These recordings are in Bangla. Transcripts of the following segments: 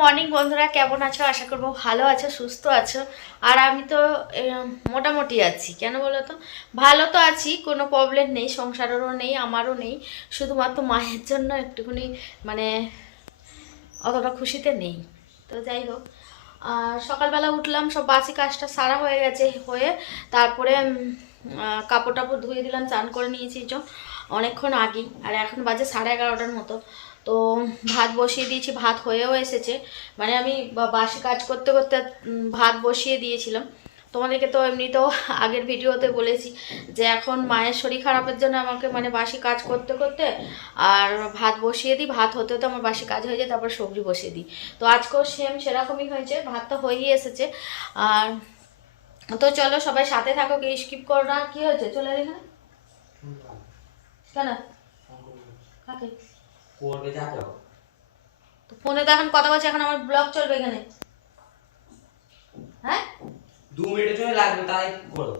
মর্নিং বন্ধুরা। কেমন আছো? আশা করব ভালো আছো, সুস্থ আছো। আর আমি তো মোটামুটি আছি। কেন বলো তো? ভালো তো আছি, কোনো প্রবলেম নেই, সংসারেরও নেই, আমারও নেই। শুধুমাত্র মায়ের জন্য একটুখানি মানে অতটা খুশিতে নেই। তো যাই হোক, আর সকালবেলা উঠলাম, সব বাসি কাজটা সারা হয়ে গেছে, হয়ে তারপরে কাপড় টাপড় ধুয়ে দিলাম, চান করে নিয়েছি চ অনেকক্ষণ আগেই আর এখন বাজে সাড়ে এগারোটার মতো। তো ভাত বসিয়ে দিয়েছি, ভাত হয়েও এসেছে। মানে আমি বাসি কাজ করতে করতে ভাত বসিয়ে দিয়েছিলাম। তোমাদেরকে তো এমনিতেও আগের ভিডিওতে বলেছি যে এখন মায়ের শরীর খারাপের জন্য আমাকে মানে বাসি কাজ করতে করতে আর ভাত বসিয়ে দিই, ভাত হতে হতে আমার বাসি কাজ হয়ে যায়, তারপর সবজি বসিয়ে দিই। তো আজকেও সেম সেরকমই হয়েছে, ভাতটা হয়েই এসেছে। আর তো চলো সবাই সাথে থাকো কি স্কিপ করো না। কী হয়েছে? চলে এলি না? কেন? কাকে? করবে যা তো। তো ফোনে তো এখন কথা বলছে এখন আমার ব্লগ চলবে এখানে। হ্যাঁ? দু মিনিটের জন্য লাগবে তাই করো।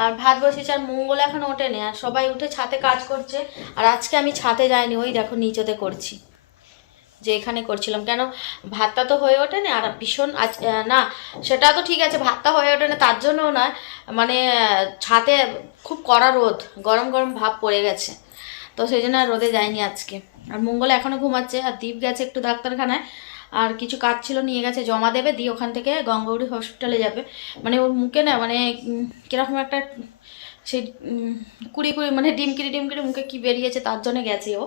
আর ভাত বসেছে আর মঙ্গল এখন ওঠেনি আর সবাই উঠে ছাতে কাজ করছে আর আজকে আমি ছাতে যাইনি ওই দেখো নিচেতে করছি যে এখানে করছিলাম। কেন? ভাতটা তো হয়ে ওঠেনি আর ভীষণ আজ না সেটা তো ঠিক আছে ভাতটা হয়ে ওঠেনি তার জন্যও না মানে ছাতে খুব কড়া রোদ গরম গরম ভাব পড়ে গেছে। তো সেই জন্য আর রোদে যায়নি আজকে। আর মঙ্গল এখনও ঘুমাচ্ছে, আর দ্বীপ গেছে একটু ডাক্তারখানায়। আর কিছু কাজ ছিল, নিয়ে গেছে, জমা দেবে, দিয়ে ওখান থেকে গঙ্গাউড়ি হসপিটালে যাবে। মানে ওর মুখে না মানে কীরকম একটা সেই কুড়ি কুড়ি মানে ডিমকিরি ডিমকিরি মুখে কি বেরিয়েছে তার জন্য গেছে ও।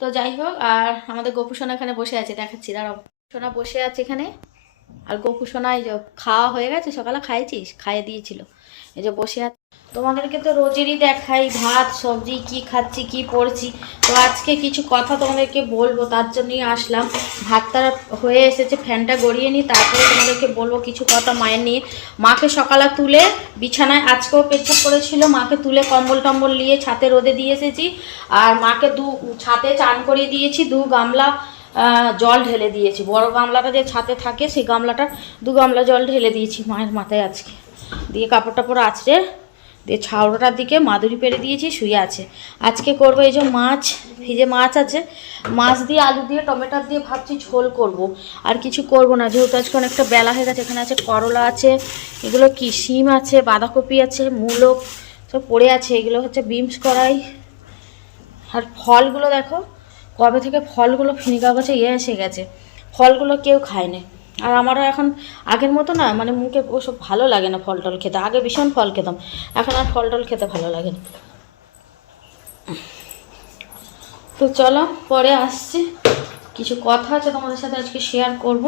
তো যাই হোক, আর আমাদের গোপু সোনা এখানে বসে আছে, দেখাচ্ছি, দাঁড়াও। সোনা বসে আছে এখানে। আর গোপু সোনা যে খাওয়া হয়ে গেছে, সকালে খাইছিস? খাইয়ে দিয়েছিল। এই যে বসে আছে। তোমাদেরকে তো রোজেরই দেখাই ভাত, সবজি, কি খাচ্ছি, কি পড়ছি। তো আজকে কিছু কথা তোমাদেরকে বলব, তার জন্যই আসলাম। ভাতটা হয়ে এসেছে, ফ্যানটা গড়িয়ে নিই তারপরে তোমাদেরকে বলব কিছু কথা মায়ের নিয়ে। মাকে সকালে তুলে বিছানায় আজকেও পেচ্ছাপ করেছিল, মাকে তুলে কম্বল টম্বল নিয়ে ছাতে রোদে দিয়ে এসেছি। আর মাকে দু ছাতে চান করিয়ে দিয়েছি, দু গামলা জল ঢেলে দিয়েছি। বড় গামলাটা যে ছাতে থাকে, সেই গামলাটা দু গামলা জল ঢেলে দিয়েছি মায়ের মাথায় আজকে। দিয়ে কাপড় টাপড় আছড়ে দিয়ে ছাউড়াটার দিকে মাদুরি পেরে দিয়েছি, শুয়ে আছে। আজকে করব এই যে মাছ ভিজে মাছ আছে, মাছ দিয়ে আলু দিয়ে, টমেটো দিয়ে ভাবছি ঝোল করব। আর কিছু করব না, যেহেতু আজকে অনেকটা বেলা হয়ে গেছে, এখানে আছে করলা আছে, এগুলো কি, শিম আছে, বাঁধাকপি আছে, মূলো সব পড়ে আছে, এগুলো হচ্ছে বিমস করাই আর ফলগুলো দেখো কবে থেকে ফলগুলো ফিনিকা গাছে ইয়ে এসে গেছে, ফলগুলো কেউ খায় না আর আমারও এখন আগের মতো না মানে মুখে ওসব ভালো লাগে না ফল টল খেতে, আগে ভীষণ ফল খেতাম, এখন আর ফল টল খেতে ভালো লাগে না। তো চলো, পরে আসছি। কিছু কথা আছে তোমাদের সাথে আজকে শেয়ার করব।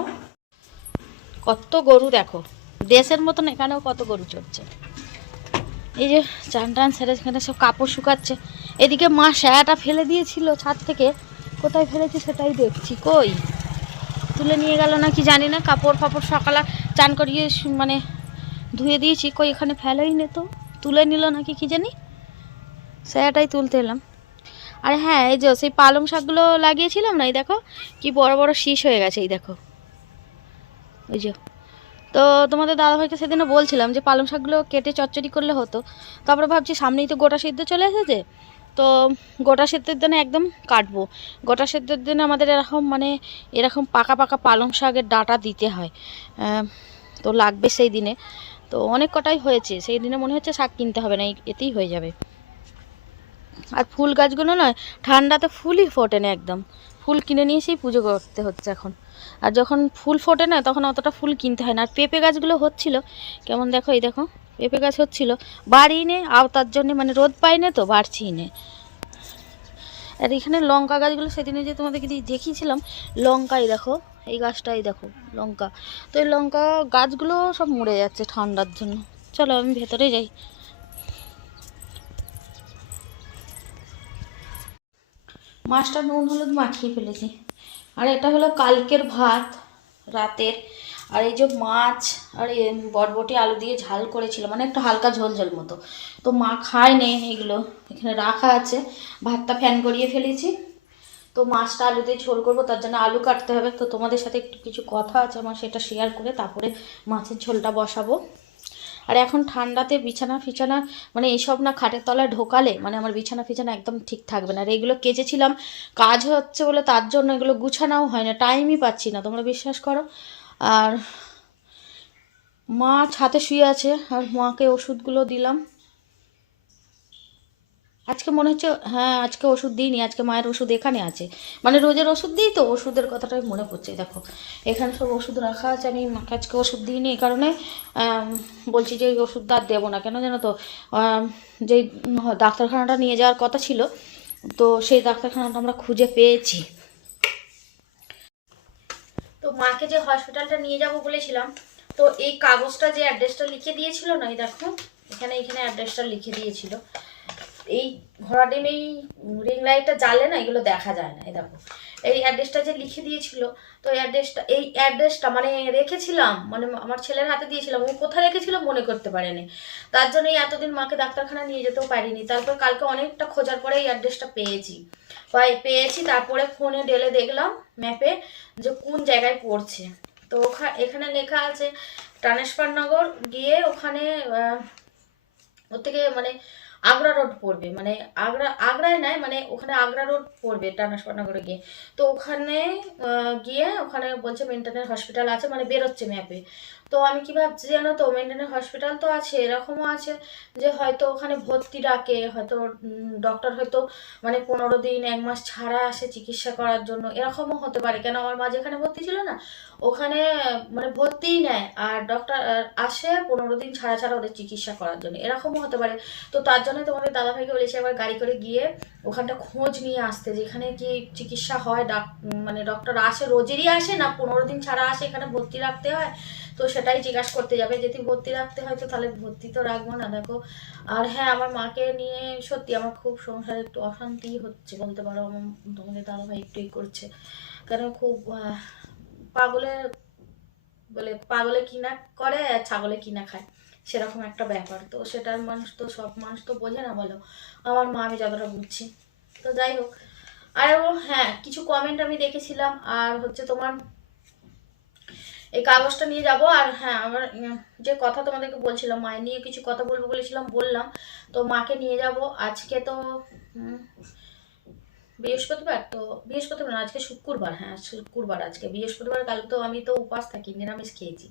কত গরু দেখো, দেশের মতন এখানেও কত গরু চড়ছে। এই যে চান টান সেরে সব কাপড় শুকাচ্ছে, এদিকে মা স্যাটা ফেলে দিয়েছিল ছাদ থেকে কোথায় ফেলেছি সেটাই দেখছি। কই? তুলে নিয়ে গেল না কি জানি না, কাপড় ফাপড় সকালে চান করিয়ে মানে ধুয়ে দিয়েছি। কই, এখানে ফেলেই নে তো। তুলে নিল নাকি কি জানি? স্যাটাই তুলতে এলাম। আর হ্যাঁ এই যে সেই পালং শাকগুলো লাগিয়েছিলাম না, এই দেখো কি বড় বড় শীষ হয়ে গেছে, এই দেখো। ওই যে। তো তোমাদের দাদাভাইকে সেদিনও বলছিলাম যে পালং শাকগুলো কেটে চচ্চড়ি করলে হতো। তারপরে ভাবছি সামনেই তো গোটা সিদ্ধ চলে এসেছে। তো গোটা সেদ্ধের দিনে একদম কাটবো। গোটা সেদ্ধের দিনে আমাদের এরকম মানে এরকম পাকা পাকা পালং শাকের ডাঁটা দিতে হয়। তো লাগবে সেই দিনে। তো অনেক কটাই হয়েছে। সেই দিনে মনে হচ্ছে শাক কিনতে হবে না এতেই হয়ে যাবে। আর ফুল গাছগুলো নয়, ঠান্ডাতে ফুলই ফোটে না একদম। ফুল কিনে নিয়ে এসেই পুজো করতে হচ্ছে এখন। আর যখন ফুল ফোটে না, তখন অতটা ফুল কিনতে হয় না। আর পেঁপে গাছগুলো হচ্ছিল। কেমন দেখো এই দেখো। পেঁপে গাছ হচ্ছিল। বাড়ি নে, আর তার জন্যে মানে রোদ পাই না তো বাড়ছি নে। আর এখানে লঙ্কা গাছগুলো সেদিনে যে তোমাদেরকে দেখিয়েছিলাম, লঙ্কাই দেখো, এই গাছটাই দেখো, লঙ্কা। তো এই লঙ্কা গাছগুলো সব মরে যাচ্ছে ঠান্ডার জন্য। চলো আমি ভেতরে যাই। মাছটা নুন হলুদ মাখিয়ে ফেলেছি। আর এটা হলো কালকের ভাত, রাতের। আর এই যে মাছ আর বটবটি আলু দিয়ে ঝাল করেছিল মানে একটু হালকা ঝোল ঝোল মতো। তো মা খায় নে এগুলো, এখানে রাখা আছে। ভাতটা ফ্যান করিয়ে ফেলেছি। তো মাছটা আলু দিয়ে ঝোল করব, তার জন্য আলু কাটতে হবে। তো তোমাদের সাথে একটু কিছু কথা আছে, আমার সেটা শেয়ার করে তারপরে মাছের ঝোলটা বসাবো। আর এখন ঠান্ডাতে বিছানা ফিছানা মানে এইসব না খাটের তলায় ঢোকালে মানে আমার বিছানা ফিছানা একদম ঠিক থাকবে না। আর এগুলো কেচেছিলাম, কাজ হচ্ছে বলে তার জন্য এগুলো গুছানাও হয় না টাইমই পাচ্ছি না। তোমরা বিশ্বাস করো? আর মা ছাতে শুয়ে আছে আর মাকে ওষুধগুলো দিলাম। আজকে মনে হচ্ছে হ্যাঁ আজকে ওষুধ দিইনি, আজকে মায়ের ওষুধ এখানে আছে। মানে রোজের ওষুধ দিই তো, ওষুধের কথাটাই মনে পড়ছে, দেখো। এখানে সব ওষুধ রাখা আছে, আমি মাকে আজকে ওষুধ দিইনি, এই কারণে বলছি যে এই ওষুধটা আর দেবো না। কেন জানো তো যেই ডাক্তারখানাটা নিয়ে যাওয়ার কথা ছিল, তো সেই ডাক্তারখানাটা আমরা খুঁজে পেয়েছি। মাকে যে হসপিটালটা নিয়ে যাব বলেছিলাম, তো এই কাগজটা যে অ্যাড্রেসটা লিখে দিয়েছিল না, এই দেখো, এখানে এখানে অ্যাড্রেসটা লিখে দিয়েছিল। এই ঘোড়াডিম এই রিং লাইটটা জ্বালে না, এগুলো দেখা যায় না, এই দেখো। এই অ্যাড্রেসটা যে লিখে দিয়েছিল তো এই অ্যাড্রেসটা এই অ্যাড্রেসটা মানে রেখেছিলাম মানে আমার ছেলের হাতে দিয়েছিলাম, ও কোথায় রেখেছিল মনে করতে পারেনি। তার জন্যই এতদিন মাকে ডাক্তারখানা নিয়ে যেতেও পারিনি। তারপর কালকে অনেকটা খোঁজার পরে এই অ্যাড্রেসটা পেয়েছি। পেয়েছি, তারপরে ফোনে ডেলে দেখলাম ম্যাপে যে কোন জায়গায় পড়ছে। তো এখানে লেখা আছে টানেশ্বরনগর গিয়ে ওখানে ওর থেকে মানে আগ্রা রোড পড়বে। মানে আগ্রা, আগ্রায় নাই মানে ওখানে আগ্রা রোড পড়বে টানাসপাটনগরে গিয়ে। তো ওখানে গিয়ে ওখানে বলছে মেন্টেনের হসপিটাল আছে মানে বেরোচ্ছে ম্যাপে তো আমি কি ভাবছি জানো তো মেন্টেনের হসপিটাল তো আছে, এরকমও আছে যে হয়তো ওখানে ভর্তি ডাকে, হয়তো ডক্টর হয়তো মানে পনেরো দিন, এক মাস ছাড়া আসে চিকিৎসা করার জন্য। এরকমও হতে পারে। কেন আমার মা যেখানে ভর্তি ছিল না, ওখানে মানে ভর্তিই নেয়। আর ডক্টর আসে পনেরো দিন ছাড়া ছাড়া ওদের চিকিৎসা করার জন্য। এরকমও হতে পারে। তো তার জন্য তোমাদের দাদাভাইকে বলেছি একবার গাড়ি করে গিয়ে ওখানটা খোঁজ নিয়ে আসতে, যেখানে কি চিকিৎসা হয়, ডাক মানে ডক্টর আসে, রোজেরই আসে না পনেরো দিন ছাড়া আসে এখানে ভর্তি রাখতে হয়? তো সেটাই জিজ্ঞাসা করতে যাবে, যদি ভর্তি রাখতে হয় তো তাহলে ভর্তি তো রাখব না, দেখো। আর হ্যাঁ আমার মাকে নিয়ে সত্যি আমার খুব সংসারে একটু অশান্তি হচ্ছে, বলতে পারো আমার তোমাদের দাদাভাই একটুই করছে। কেন খুব পাগলে বলে, পাগলে কিনা করে, ছাগলে কিনা খায়। সেরকম একটা ব্যাপার। তো সেটার মানুষ তো সব মানুষ তো বোঝে না বলো। আমার মা, আমি যতটা বুঝছি। তো যাই হোক। আর হ্যাঁ কিছু কমেন্ট আমি দেখেছিলাম। আর হচ্ছে তোমার এই কাগজটা নিয়ে যাব। আর হ্যাঁ আমার যে কথা তোমাদেরকে বলছিলাম, মায়ের নিয়ে কিছু কথা বলব বলেছিলাম, বললাম। তো মাকে নিয়ে যাব। আজকে তো বৃহস্পতিবার। তো বৃহস্পতিবার আজকে শুক্রবার। হ্যাঁ শুক্রবার আজকে। বৃহস্পতিবার কাল তো আমি তো উপাস থাকি, নিরামিষ খেয়েছি।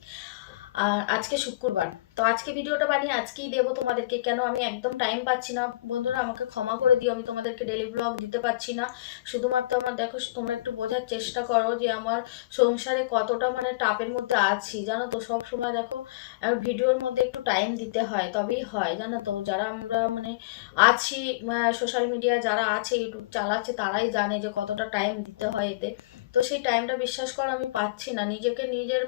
আর আজকে শুক্রবার। তো আজকে ভিডিওটা বানিয়ে আজকেই দেবো তোমাদেরকে। কেন আমি একদম টাইম পাচ্ছি না? বন্ধুরা, আমাকে ক্ষমা করে দিও। আমি তোমাদেরকে ডেলি ব্লগ দিতে পারছি না। শুধুমাত্র আমার দেখো, তোমরা একটু বোঝার চেষ্টা করো যে আমার সংসারে কতটা মানে টাপের মধ্যে আছি। জানো তো, সব সময় দেখো ভিডিওর মধ্যে একটু টাইম দিতে হয়, তবেই হয়। জানো তো, যারা আমরা মানে আছি সোশ্যাল মিডিয়া যারা আছে ইউটিউব চালাচ্ছে, তারাই জানে যে কতটা টাইম দিতে হয় এতে। তো সেই টাইমটা বিশ্বাস করো আমি পাচ্ছি না। নিজেকে নিজের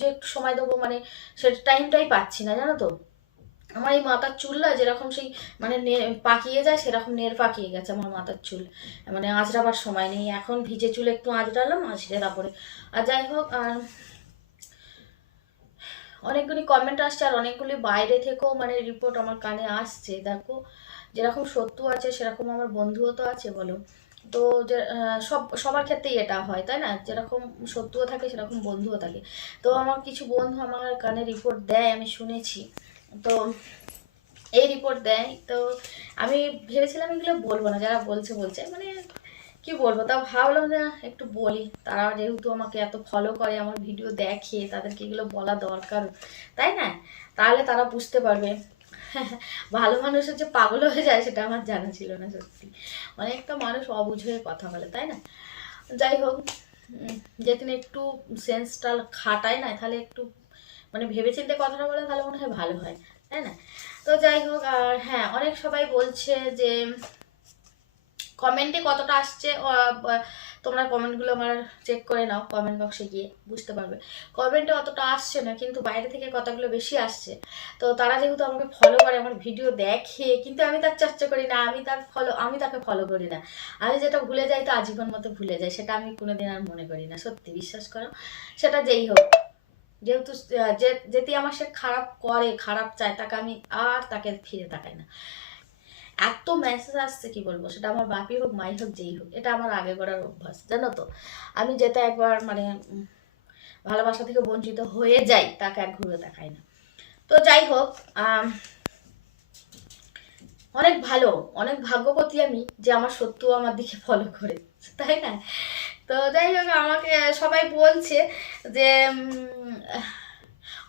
যে সময় দেবো মানে সে টাইমটাই পাচ্ছি না, জানো তো? আমার এই মাথার চুলটা যেরকম সেই মানে পাকিয়ে যায় সেরকম নের পাকিয়ে গেছে আমার মাথার চুল। মানে আঁচড়াবার সময় নেই। এখন ভিজে চুল একটু আঁচড়ালাম, আঁচড়ে তারপরে। আর যাই হোক, আর অনেকগুলি কমেন্ট আসছে আর অনেকগুলি বাইরে থেকেও মানে রিপোর্ট আমার কানে আসছে। দেখো, যেরকম সত্য আছে সেরকম আমার বন্ধুও তো আছে বলো। তো সব, সবার ক্ষেত্রেই এটা হয়, তাই না? যেরকম সত্যও থাকে, সেরকম বন্ধুও থাকে। তো আমার কিছু বন্ধু আমার কানে রিপোর্ট দেয়, আমি শুনেছি। তো এই রিপোর্ট দেয়। তো আমি ভেবেছিলাম এগুলো বলব না, যারা বলছে বলছে। মানে কি বলব, তাও ভাবলাম যে একটু বলি। তারা যেহেতু আমাকে এত ফলো করে, আমার ভিডিও দেখে, তাদেরকে এগুলো বলা দরকার, তাই না? তাহলে তারা বুঝতে পারবে। ভালো মানুষের যে পাগল হয়ে যায়, সেটা আমার জানা ছিল না সত্যি। অনেকটা মানুষ অবুঝ হয়ে কথা বলে, তাই না? যাই হোক যেদিন একটু সেন্সটা খাটায় না, তাহলে একটু মানে ভেবেচিন্তে কথাটা বলে তাহলে মনে হয় ভালো হয়, তাই না? তো যাই হোক, আর হ্যাঁ অনেক সবাই বলছে যে কমেন্টে কতটা আসছে তোমরা কমেন্টগুলো আমার চেক করে নাও কমেন্ট বক্সে গিয়ে, বুঝতে পারবে। কমেন্টে অতটা আসছে না, কিন্তু বাইরে থেকে কথাগুলো বেশি আসছে। তো তারা যেহেতু আমাকে ফলো করে, আমার ভিডিও দেখে, কিন্তু আমি তার চর্চা করি না, আমি তার ফলো আমি তাকে ফলো করি না। আমি যেটা ভুলে যাই, তো আজীবন মতো ভুলে যাই, সেটা আমি কোনোদিন আর মনে করি না, সত্যি বিশ্বাস করো। সেটা যেই হোক, যেহেতু যেটি আমার সে খারাপ করে, খারাপ চায়, তাকে আমি আর তাকে ফিরে তাকাই না। এত মেসেজ আসছে, কি বলব? সেটা আমার বাপি হোক, মাই হোক, যেই হোক, এটা আমার আগে করার অভ্যাস, জানো তো? আমি যেটা একবার মানে ভালোবাসা থেকে বঞ্চিত হয়ে যাই, তাকে আর ঘুরে তাকাই না। তো যাই হোক অনেক ভালো, অনেক ভাগ্যবতী আমি যে আমার সত্য আমার দিকে ফলো করে, তাই না? তো যাই হোক, আমাকে সবাই বলছে যে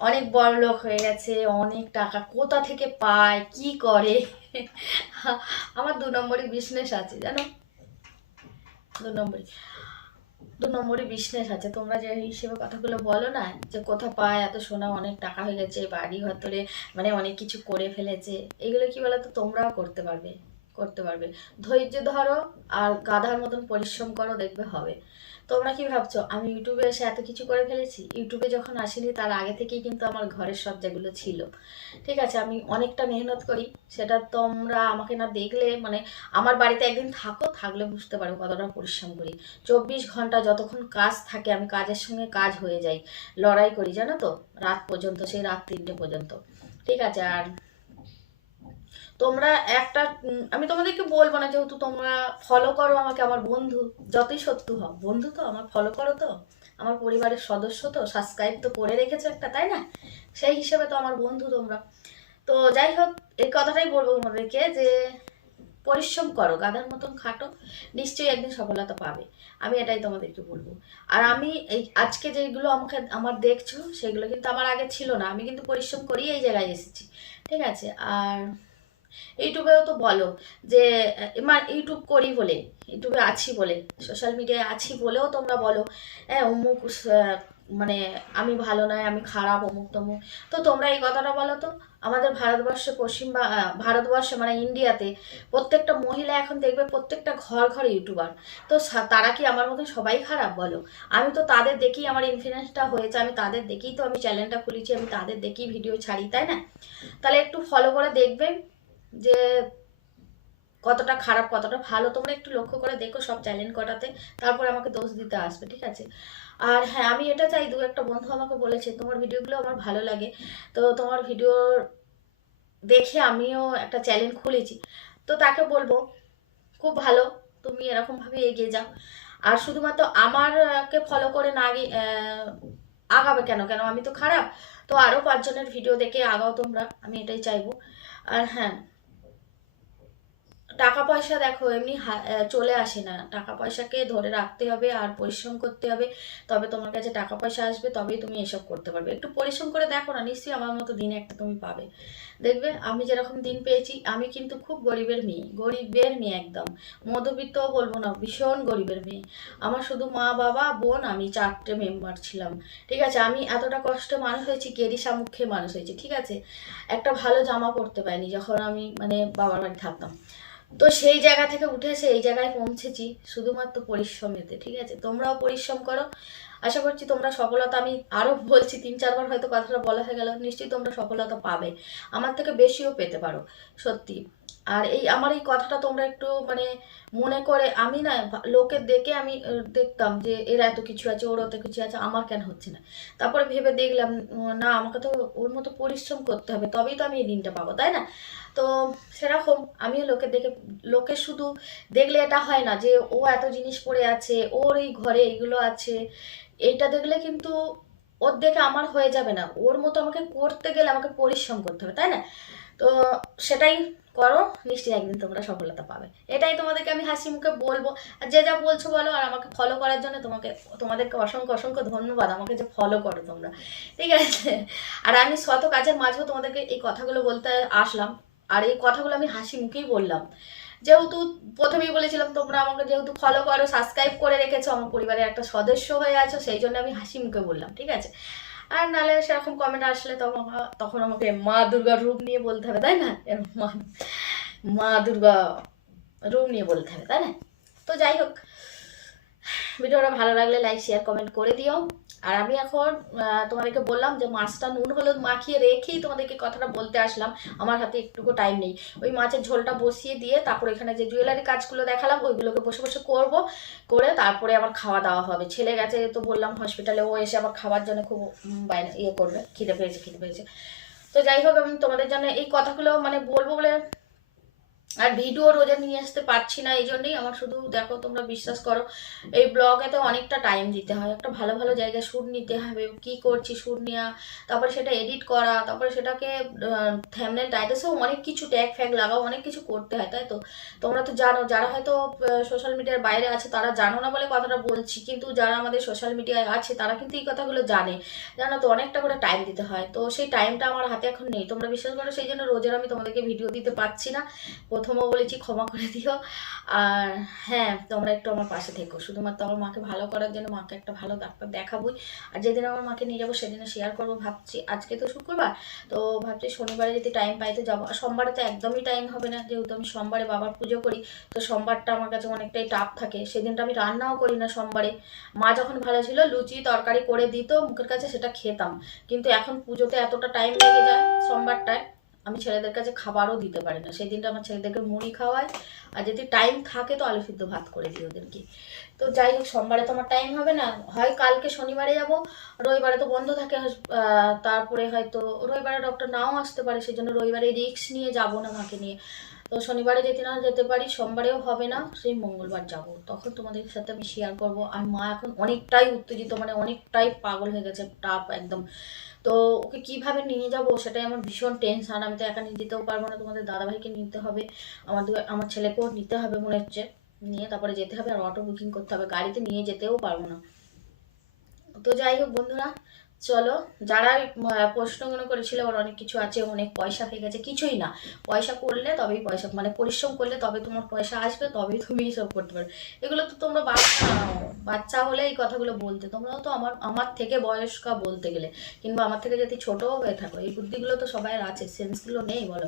অনেক বড় লোক হয়ে গেছে, অনেক টাকা কোথা থেকে পায়, কি করে? আমার দু নম্বরই বিজনেস আছে, জানো? দু নম্বরই। দু নম্বরই বিজনেস আছে। তোমরা যে হিসেবে কথাগুলো বলো না, যে কোথা পায়, এত সোনা অনেক টাকা হয়ে গেছে, বাড়ি ঘর মানে অনেক কিছু করে ফেলেছে, এগুলো কি বলো তো তোমরাও করতে পারবে করতে পারবে। ধৈর্য ধরো আর গাধার মতন পরিশ্রম করো, দেখবে হবে। তোমরা কি ভাবছ? আমি ইউটিউবে এসে এত কিছু করে ফেলেছি? ইউটিউবে যখন আসিনি, তার আগে থেকেই কিন্তু আমার ঘরের সব যেগুলো ছিল। ঠিক আছে, আমি অনেকটা মেহনত করি। সেটা তোমরা আমাকে না দেখলে মানে আমার বাড়িতে একদিন থাকো, থাকলে বুঝতে পারো কতটা পরিশ্রম করি। চব্বিশ ঘণ্টা যতক্ষণ কাজ থাকে, আমি কাজের সঙ্গে কাজ হয়ে যাই। লড়াই করি, জানো তো? রাত পর্যন্ত, সেই রাত তিনটে পর্যন্ত। ঠিক আছে, আর তোমরা একটা আমি তোমাদেরকে বলব না যেহেতু তোমরা ফলো করো আমাকে, আমার বন্ধু, যতই সত্য হও। বন্ধু তো, আমার ফলো করো তো। আমার পরিবারের সদস্য তো সাবস্ক্রাইব তো করে রেখেছো একটা, তাই না? সেই হিসেবে তো আমার বন্ধু তোমরা। তো যাই হোক, এই কথাটাই বলব তোমাদেরকে যে, পরিশ্রম করো, গাধার মতন খাটো, নিশ্চয়ই একদিন সফলতা পাবে। আমি এটাই তোমাদেরকে বলব। আর আমি এই আজকে যেগুলো আমাকে, আমার দেখছ, সেগুলো কিন্তু আমার আগে ছিল না। আমি কিন্তু পরিশ্রম করেই এই জায়গায় এসেছি। ঠিক আছে? আর ইউটিউবেও তো বলো যে ইউটিউব করি বলে, ইউটিউবে আছি বলে সোশ্যাল মিডিয়ায় আছি বলেও তোমরা বলো হ্যাঁ অমুক মানে আমি ভালো নয়, আমি খারাপ, অমুক, তমুক। তো তোমরা এই কথাটা বলো তো, আমাদের ভারতবর্ষে পশ্চিম ভারতবর্ষে মানে ইন্ডিয়াতে প্রত্যেকটা মহিলা এখন দেখবে প্রত্যেকটা ঘর ঘর ইউটিউবার। তো তারা কি আমার মতো সবাই খারাপ বলো? আমি তো তাদের দেখেই আমার ইনফ্লুয়েন্সটা হয়েছে, আমি তাদের দেখেই তো আমি চ্যানেলটা খুলেছি, আমি তাদের দেখেই ভিডিও ছাড়ি, তাই না? তাহলে একটু ফলো করে দেখবেন যে কতটা খারাপ, কতটা ভালো, তোমরা একটু লক্ষ্য করে দেখো সব চ্যালেঞ্জ কটাতে, তারপর আমাকে দোষ দিতে আসবে, ঠিক আছে? আর হ্যাঁ আমি এটা চাই, দু একটা বন্ধু আমাকে বলেছে, তোমার ভিডিওগুলো আমার ভালো লাগে, তো তোমার ভিডিও দেখে আমিও একটা চ্যালেঞ্জ খুলেছি, তো তাকে বলব, খুব ভালো, তুমি এরকমভাবে এগিয়ে যাও। আর শুধুমাত্র আমারকে ফলো করে না আগে আগাবে কেন? কেন আমি তো খারাপ? তো আরও পাঁচজনের ভিডিও দেখে আগাও তোমরা, আমি এটাই চাইব। আর হ্যাঁ টাকা পয়সা দেখো, এমনি চলে আসে না। টাকা পয়সাকে ধরে রাখতে হবে, আর পরিশ্রম করতে হবে। তবে তোমার কাছে টাকা পয়সা আসবে, তবেই তুমি এসব করতে পারবে। একটু পরিশ্রম করে দেখো না, নিশ্চয়ই আমার মতো দিন একটা তুমি পাবে। দেখবে, আমি যেরকম দিন পেয়েছি, আমি কিন্তু খুব গরিবের মেয়ে গরিবের মেয়ে একদম। মধ্যবিত্ত বলব না, ভীষণ গরিবের মেয়ে। আমার শুধু মা, বাবা, বোন, আমি চারটে মেম্বার ছিলাম। ঠিক আছে, আমি এতটা কষ্ট মানুষ হয়েছি কেরিসা মুখে মানুষ হয়েছি, ঠিক আছে? একটা ভালো জামা পরতে পারিনি, যখন আমি মানে বাবার বাড়ি থাকতাম। তো সেই জায়গা থেকে উঠে এসে এই জায়গায় পৌঁছেছি শুধুমাত্র পরিশ্রমেতে ঠিক আছে? তোমরাও পরিশ্রম করো। আশা করছি তোমরা সফলতা, আমি আরও বলছি, তিন চারবার হয়তো কথাটা বলা হয়ে গেল, নিশ্চয়ই তোমরা সফলতা পাবে। আমার থেকে বেশিও পেতে পারো, সত্যি। আর এই আমার এই কথাটা তোমরা একটু মানে মনে করে, আমি না লোকের দেখে আমি দেখতাম যে এর এত কিছু আছে, ওর এত কিছু আছে, আমার কেন হচ্ছে না? তারপরে ভেবে দেখলাম না, আমাকে তো ওর মতো পরিশ্রম করতে হবে, তবেই তো আমি এই দিনটা পাবো, তাই না? তো সেরকম আমিও লোকে দেখে, লোকে শুধু দেখলে এটা হয় না যে ও এত জিনিস পড়ে আছে, ওর এই ঘরে এইগুলো আছে, এটা দেখলে কিন্তু ওর দেখে আমার হয়ে যাবে না। ওর মতো আমাকে করতে গেলে আমাকে পরিশ্রম করতে হবে, তাই না? তো সেটাই করো নিশ্চয়ই একদিন তোমরা সফলতা পাবে। এটাই তোমাদেরকে আমি হাসি মুখে বলব। আর যে যা বলছো বলো, আর আমাকে ফলো করার জন্য তোমাকে, তোমাদেরকে অসংখ্য অসংখ্য ধন্যবাদ। আমাকে যে ফলো করো তোমরা। ঠিক আছে? আর আমি শত কাজের মাঝেও তোমাদেরকে এই কথাগুলো বলতে আসলাম। আর এই কথাগুলো আমি হাসি মুখেই বললাম। যেহেতু প্রথমেই বলেছিলাম, তোমরা আমাকে যেহেতু ফলো করো সাবস্ক্রাইব করে রেখেছো, আমার পরিবারের একটা সদস্য হয়ে আছো, সেই জন্য আমি হাসি মুখে বললাম। ঠিক আছে? আর নাহলে সেরকম কমেন্ট আসলে তখন তখন আমাকে মা দুর্গার রূপ নিয়ে বলতে হবে, তাই না? মা মা দুর্গা রূপ নিয়ে বলতে হবে, তাই না? তো যাই হোক, ভিডিওটা ভালো লাগলে লাইক শেয়ার কমেন্ট করে দিও। আর আমি এখন তোমাদেরকে বললাম যে মাছটা নুন, হলুদ মাখিয়ে রেখেই তোমাদেরকে কথাটা বলতে আসলাম। আমার হাতে একটুকু টাইম নেই। ওই মাছের ঝোলটা বসিয়ে দিয়ে তারপর এখানে যে জুয়েলারি কাজগুলো দেখালাম, ওইগুলোকে বসে বসে করব। করে তারপরে আবার খাওয়া দাওয়া হবে। ছেলে গেছে তো বললাম হসপিটালে ও এসে আবার খাওয়ার জন্য খুব ইয়ে করবে। খিদে পেয়েছে খিদে পেয়েছে। তো যাই হোক, আমি তোমাদের জন্য এই কথাগুলো মানে বলব বলে আর ভিডিও রোজা নিয়ে আসতে পারছি না এই জন্যই আমার শুধু, দেখো তোমরা বিশ্বাস করো, এই ব্লগে তো অনেকটা টাইম দিতে হয়, একটা ভালো ভালো জায়গায় শ্যুট নিতে হবে, কি করছি শ্যুট নেওয়া তারপরে সেটা এডিট করা, তারপরে সেটাকে থ্যামনেল টাইটেসেও অনেক কিছু ট্যাগ ফ্যাগ লাগাও, অনেক কিছু করতে হয়, তাই তো? তোমরা তো জানো, যারা হয়তো সোশ্যাল মিডিয়ার বাইরে আছে, তারা জানো না বলে কথাটা বলছি, কিন্তু যারা আমাদের সোশ্যাল মিডিয়ায় আছে, তারা কিন্তু এই কথাগুলো জানে। জানো তো, অনেকটা করে টাইম দিতে হয়, তো সেই টাইমটা আমার হাতে এখন নেই, তোমরা বিশ্বাস করো, সেই জন্য রোজের আমি তোমাদেরকে ভিডিও দিতে পারছি না। প্রথমও বলেছি ক্ষমা করে দিও। আর হ্যাঁ তোমরা একটু আমার পাশে থেকো। শুধুমাত্র আমার মাকে ভালো করার জন্য মাকে একটা ভালো ডাক্তার দেখাবোই। আর যেদিন আমার মাকে নিয়ে যাব সেদিনে শেয়ার করব ভাবছি। আজকে তো শুক্রবার, তো ভাবছি শনিবারে যদি টাইম পাই তো যাব। আর সোমবারে তো একদমই টাইম হবে না। যেহেতু আমি সোমবারে বাবার পুজো করি, তো সোমবারটা আমার কাছে অনেকটাই টাফ থাকে। সেদিনটা আমি রান্নাও করি না সোমবারে। মা যখন ভালো ছিল, লুচি তরকারি করে দিত, মুখের কাছে সেটা খেতাম। কিন্তু এখন পুজোতে এতটা টাইম লেগে যায় সোমবারটায়। আমি ছেলেদের কাছে খাবারও দিতে পারি না। সেই দিনটা আমার ছেলেদেরকে মুড়ি খাওয়াই আর যদি টাইম থাকে তো আলু সিদ্ধ ভাত করে দিই ওদেরকে। তো যাই হোক, সোমবারে তো আমার টাইম হবে না। হয় কালকে শনিবারে যাব, রবিবারে তো বন্ধ থাকে তারপরে হয়তো রবিবারে ডক্টর নাও আসতে পারে সেই জন্য রবিবারে রিস্ক নিয়ে যাব না মাকে নিয়ে। তো শনিবারে যেতে না যেতে পারি, সোমবারেও হবে না, সেই মঙ্গলবার যাব। তখন তোমাদের সাথে আমি শেয়ার করব। আর মা এখন অনেকটাই উত্তেজিত মানে অনেকটাই পাগল হয়ে গেছে টাপ একদম। তো ওকে কীভাবে নিয়ে যাব সেটাই আমার ভীষণ টেনশন আমি তো একা নিয়ে যেতেও পারব না, তোমাদের দাদাভাইকে নিতে হবে, আমাদের, আমার ছেলেকেও নিতে হবে মনে হচ্ছে, নিয়ে তারপরে যেতে হবে আর অটো বুকিং করতে হবে, গাড়িতে নিয়ে যেতেও পারব না তো যাই হোক বন্ধুরা, চলো, যারা প্রশ্নগুলো করেছিল ওর অনেক কিছু আছে, অনেক পয়সা হয়ে গেছে, কিছুই না, পয়সা করলে তবেই পয়সা মানে পরিশ্রম করলে তবে তোমার পয়সা আসবে, তবেই তুমি সব করতে পারবে এগুলো তো তোমরা বাচ্চা। বাচ্চা হলে এই কথাগুলো বলতে, তোমরাও তো আমার আমার থেকে বয়স্ক বলতে গেলে। কিংবা আমার থেকে যদি ছোটও হয়ে থাকো, এই বুদ্ধিগুলো তো সবাই আছে, সেন্সগুলো নেই, বলো।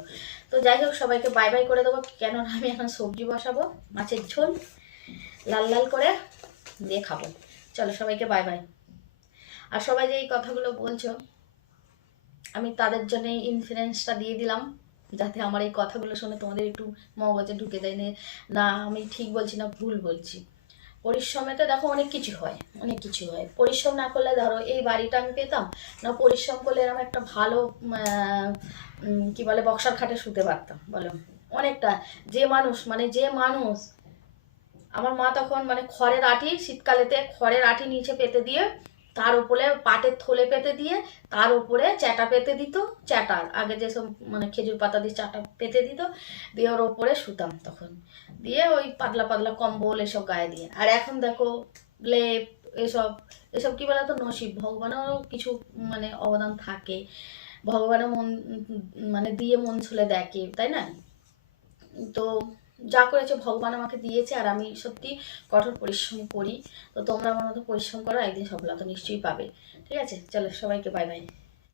তো যাই হোক, সবাইকে বাই বাই করে দেবো। কেননা আমি এখন সবজি বসাবো, মাছের ঝোল, লাল লাল করে দিয়ে খাব। চলো সবাইকে বাই বাই আর সবাই যে এই কথাগুলো বলছো, আমি তাদের জন্য ইনফ্লুয়েন্সটা দিয়ে দিলাম, যাতে আমার এই কথাগুলো শুনে তোমাদের একটু মগজে ঢুকে নে- না, আমি ঠিক বলছি না, ভুল বলছি। পরিশ্রমেতে দেখো অনেক কিছু হয়, অনেক কিছু হয়। পরিশ্রম না করলে ধরো এই বাড়িটা আমি পেতাম, না পরিশ্রম করলে এরকম একটা ভালো কি বলে, বক্সার খাটে শুতে পারতাম, বলো। অনেকটা, যে মানুষ মানে যে মানুষ, আমার মা তখন মানে খড়ের আটি, শীতকালেতে খড়ের আটি নিচে পেতে দিয়ে, তার উপরে পাটের থলে পেতে দিয়ে, তার উপরে চ্যাটা পেতে দিত, চ্যাটার, আগে যেসব মানে খেজুর পাতা দিয়ে চাটা পেতে দিত, দিয়ে ওর ওপরে শুতাম তখন। দিয়ে ওই পাতলা পাতলা কম্বল এসব গায়ে দিয়ে। আর এখন দেখো লেপ, এসব এসব কি বলে তো নসিব। ভগবানেরও কিছু মানে অবদান থাকে। ভগবানের মন মানে দিয়ে মন ছুলে দেখে, তাই না? তো যা করেছে ভগবান আমাকে দিয়েছে আর আমি সত্যি কঠোর পরিশ্রম করি। তো তোমরা আমার মতো পরিশ্রম করো, একদিন সফলতা নিশ্চয়ই পাবে। ঠিক আছে? চলো সবাইকে বাই বাই